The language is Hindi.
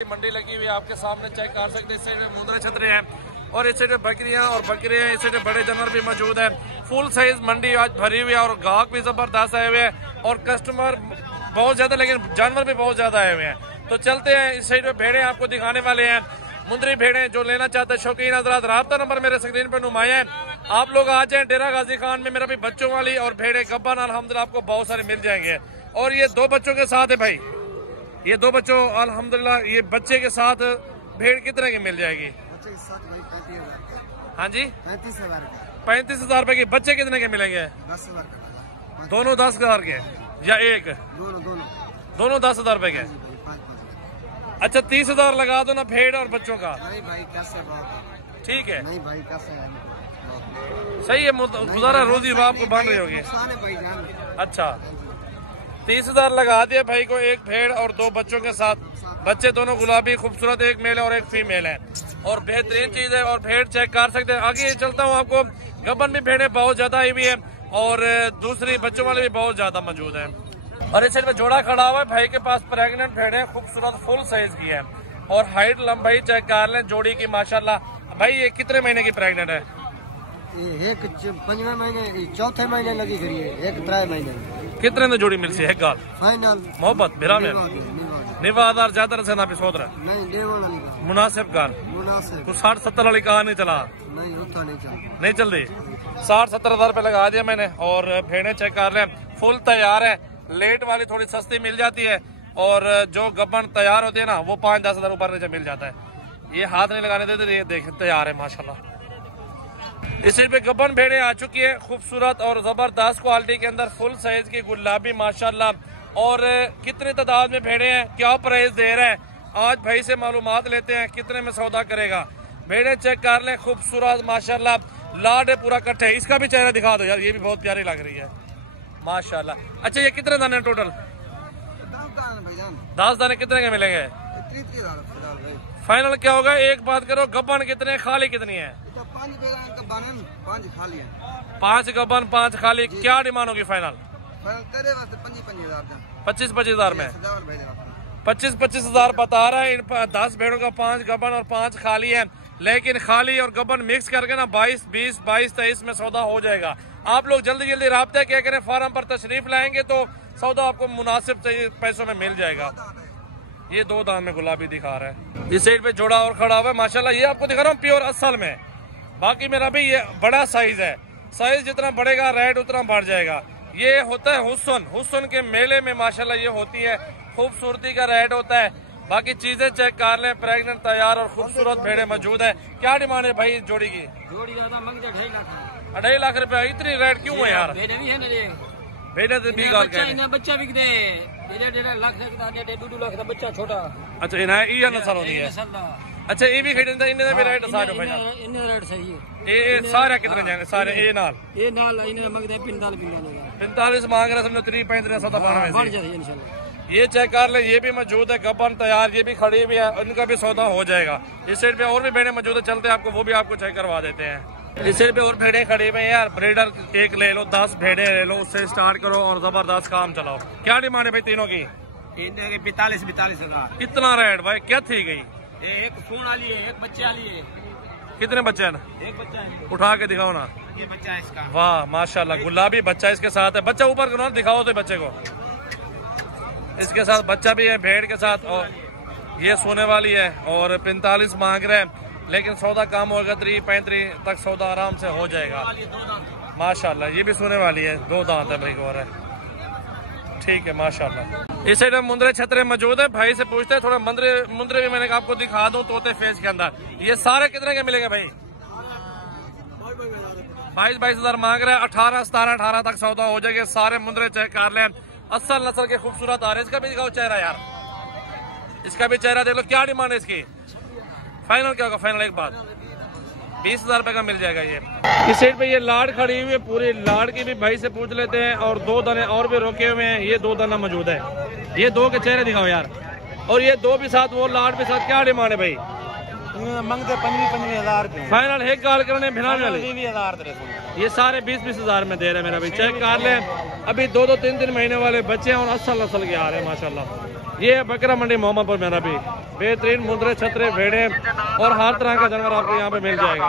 मंडी लगी हुई है आपके सामने चेक कर सकते हैं। इस साइड में मुंद्रा छतरे हैं और इस साइड में बकरियां और बकरे हैं। इस साइड में बड़े जानवर भी मौजूद है। फुल साइज मंडी आज भरी हुई है और ग्राहक भी जबरदस्त आए हुए हैं और कस्टमर बहुत ज्यादा, लेकिन जानवर भी बहुत ज्यादा आए हुए हैं। तो चलते हैं, इस साइड में भेड़े आपको दिखाने वाले हैं, मुंद्री भेड़े जो लेना चाहते हैं शौकीन हजरात, राब्ता नंबर मेरे स्क्रीन पर नुमाया है। आप लोग आ जाए डेरा गाजी खान में, मेरा भी बच्चों वाली और भेड़े गब्बन अल्हम्दुलिल्लाह आपको बहुत सारे मिल जाएंगे। और ये दो बच्चों के साथ है भाई, ये दो बच्चों अल्हम्दुलिल्लाह, ये बच्चे के साथ भेड़ कितने की मिल जाएगी? हाँ जी 35,000 रुपए की। बच्चे कितने के मिलेंगे? 10,000। दोनों 10,000 के या एक? दोनों 10,000 रुपए के। अच्छा 30,000 लगा दो ना भेड़ और बच्चों का। नहीं भाई कैसे बात? ठीक है, नहीं भाई कैसे सही है, गुजारा रोजी आपको बन रही होगी। अच्छा 30,000 लगा दिया भाई को, एक भेड़ और दो बच्चों के साथ। बच्चे दोनों गुलाबी खूबसूरत, एक मेल और एक फीमेल है और बेहतरीन चीज है। और भेड़ चेक कर सकते हैं। आगे चलता हूँ, आपको गबन भी भेड़े बहुत ज्यादा आई हुई है और दूसरी बच्चों वाले भी बहुत ज्यादा मौजूद है। और इस साइड में जोड़ा खड़ा हुआ है भाई के पास, प्रेग्नेंट भेड़े खूबसूरत फुल साइज की है और हाइट लंबाई चेक कर लें जोड़ी की माशाल्लाह। भाई ये कितने महीने की प्रेग्नेंट है? एक 5वें महीने, चौथे महीने लगी करी है, एक 3 महीने। कितने में जोड़ी मिल सी है? गाल फाइनल मोहब्बत मेरा में निवादार ज्यादा से ना भी सोच रहा नहीं मुनासिब गाल मुनासिब। कुछ 60-70 वाली कहा नहीं चला, नहीं चल रही। 60-70 रुपए लगा दिया मैंने और भेड़े चेक कर रहे हैं, फुल तैयार है। लेट वाली थोड़ी सस्ती मिल जाती है और जो गब्बन तैयार होती है ना वो 5-10 हजार ऊपर नीचे मिल जाता है। ये हाथ नहीं लगाने देते, ये देख तैयार है माशाल्लाह। इस साइड पे गब्बन भेड़े आ चुकी है खूबसूरत और जबरदस्त क्वालिटी के अंदर, फुल साइज की गुलाबी माशाल्लाह। और कितनी तादाद में भेड़े हैं, क्या प्राइस दे रहे हैं, आज भाई से मालूमात लेते हैं कितने में सौदा करेगा। भेड़े चेक कर लें, खूबसूरत माशाल्लाह, लाड है पूरा कट्ठे। इसका भी चेहरा दिखा दो यार, ये भी बहुत प्यारी लग रही है माशाल्लाह। अच्छा ये कितने दाने टोटल? 10 दाने कितने के मिलेंगे? फाइनल क्या होगा? एक बात करो, गब्बन कितने, खाली कितनी है? 5 गब्बन 5 खाली। क्या डिमांड होगी फाइनल? 25,000 में 25,000 बता रहा है। इन 10 भेड़ों का 5 गब्बन और 5 खाली है, लेकिन खाली और गब्बन मिक्स करके ना 22, 20, 22, 23 में सौदा हो जाएगा। आप लोग जल्दी जल्दी राब्ता क्या करें, फार्म पर तशरीफ लाएंगे तो सौदा आपको मुनासिब पैसों में मिल जाएगा। ये 2 दान में गुलाबी दिखा रहा है। इस साइड पे जोड़ा और खड़ा हुआ है माशाल्लाह, ये आपको दिखा रहा हूँ प्योर असल में। बाकी मेरा भी ये बड़ा साइज है, साइज जितना बढ़ेगा रेट उतना बढ़ जाएगा। ये होता है हुस्न के मेले में माशाल्लाह ये होती है, खूबसूरती का रेट होता है। बाकी चीजें चेक कर लें, प्रेग्नेंट तैयार और खूबसूरत भेड़े मौजूद है। क्या डिमांड है भाई जोड़ी की? जोड़ी ज्यादा मांग 2.5 लाख रुपए। इतनी रेट क्यों है यार? भेड़े तो भी बच्चा बिक दे 1.5 लाख 2 लाख का बच्चा छोटा। अच्छा ये नस्ल होती है। अच्छा ये भी खेड इन्हें भी रेट सारे भाई इन्हें रेट सही है। ये सारे कितने जाएंगे? सारे ये नाल इन्हें मंगदे 45 मांग रहे, समझो 35 सौदा पाना। ये चेक कर ले, ये भी मौजूद है गब्बन तैयार, ये भी खड़ी हुई है, उनका भी सौदा हो जाएगा। इस साइड पे और भी भेड़े मौजूद है, चलते हैं आपको वो भी आपको चेक करवा देते हैं। इस साइड पे और भेड़े खड़े हुए हैं यार, ब्रीडर एक ले लो, 10 भेड़े ले लो, उससे स्टार्ट करो और जबरदस्त काम चलाओ। क्या डिमांड है भाई तीनों की? 45 हजार। कितना रेट भाई? क्या थी गई? एक सून वाली है, एक बच्चे वाली है। कितने बच्चे हैं? एक बच्चा है। उठा के दिखाओ ना। ये बच्चा है इसका। वाह माशाल्लाह, गुलाबी बच्चा इसके साथ है। बच्चा ऊपर करो, दिखाओ तो बच्चे को। इसके साथ बच्चा भी है भेड़ के साथ और ये सोने वाली है और 45 मांग रहे हैं, लेकिन सौदा कम होगा, 30-35 तक सौदा आराम से हो जाएगा माशाल्लाह। ये भी सोने वाली है, 2 दांत है भाई को है। ठीक है माशाल्लाह। इस साइड में मुंद्रे छतरे मौजूद है, भाई से पूछते हैं थोड़ा मुंद्रे भी मैंने आपको दिखा दूं तोते फेस के अंदर। ये सारे कितने के मिलेंगे भाई? 22 हजार मांग रहे हैं, 18 तक सौदा हो जाएगा। सारे मुंद्रे चेक कर लें, असल नस्ल के खूबसूरत आ रहे हैं। इसका भी दिखाओ चेहरा यार, इसका भी चेहरा देख लो। क्या डिमांड है इसकी? फाइनल क्या होगा? फाइनल एक बात 20,000 रुपए का मिल जाएगा। ये इस साइड पे ये लाड खड़ी हुई है, पूरी लाड की भी भाई से पूछ लेते हैं। और 2 दाने और भी रोके हुए हैं, ये 2 दाना मौजूद है। ये 2 के चेहरे दिखाओ यार, और ये 2 भी साथ, वो लाड भी साथ। क्या डिमांड है भाई? मंगते 25,000 फाइनल एक गाल करने भिना वाले 20,000। ये सारे 20-20 हजार में दे रहे हैं मेरा भाई। चेक कर लें, अभी 2-2, 3-3 महीने वाले बच्चे हैं और असल नस्ल के आ रहे हैं माशाल्लाह। ये है बकरा मंडी मोहम्मदपुर में। अभी बेहतरीन मुंदरे, छतरे, भेड़े और हर तरह का जानवर आपको यहाँ पे मिल जाएगा।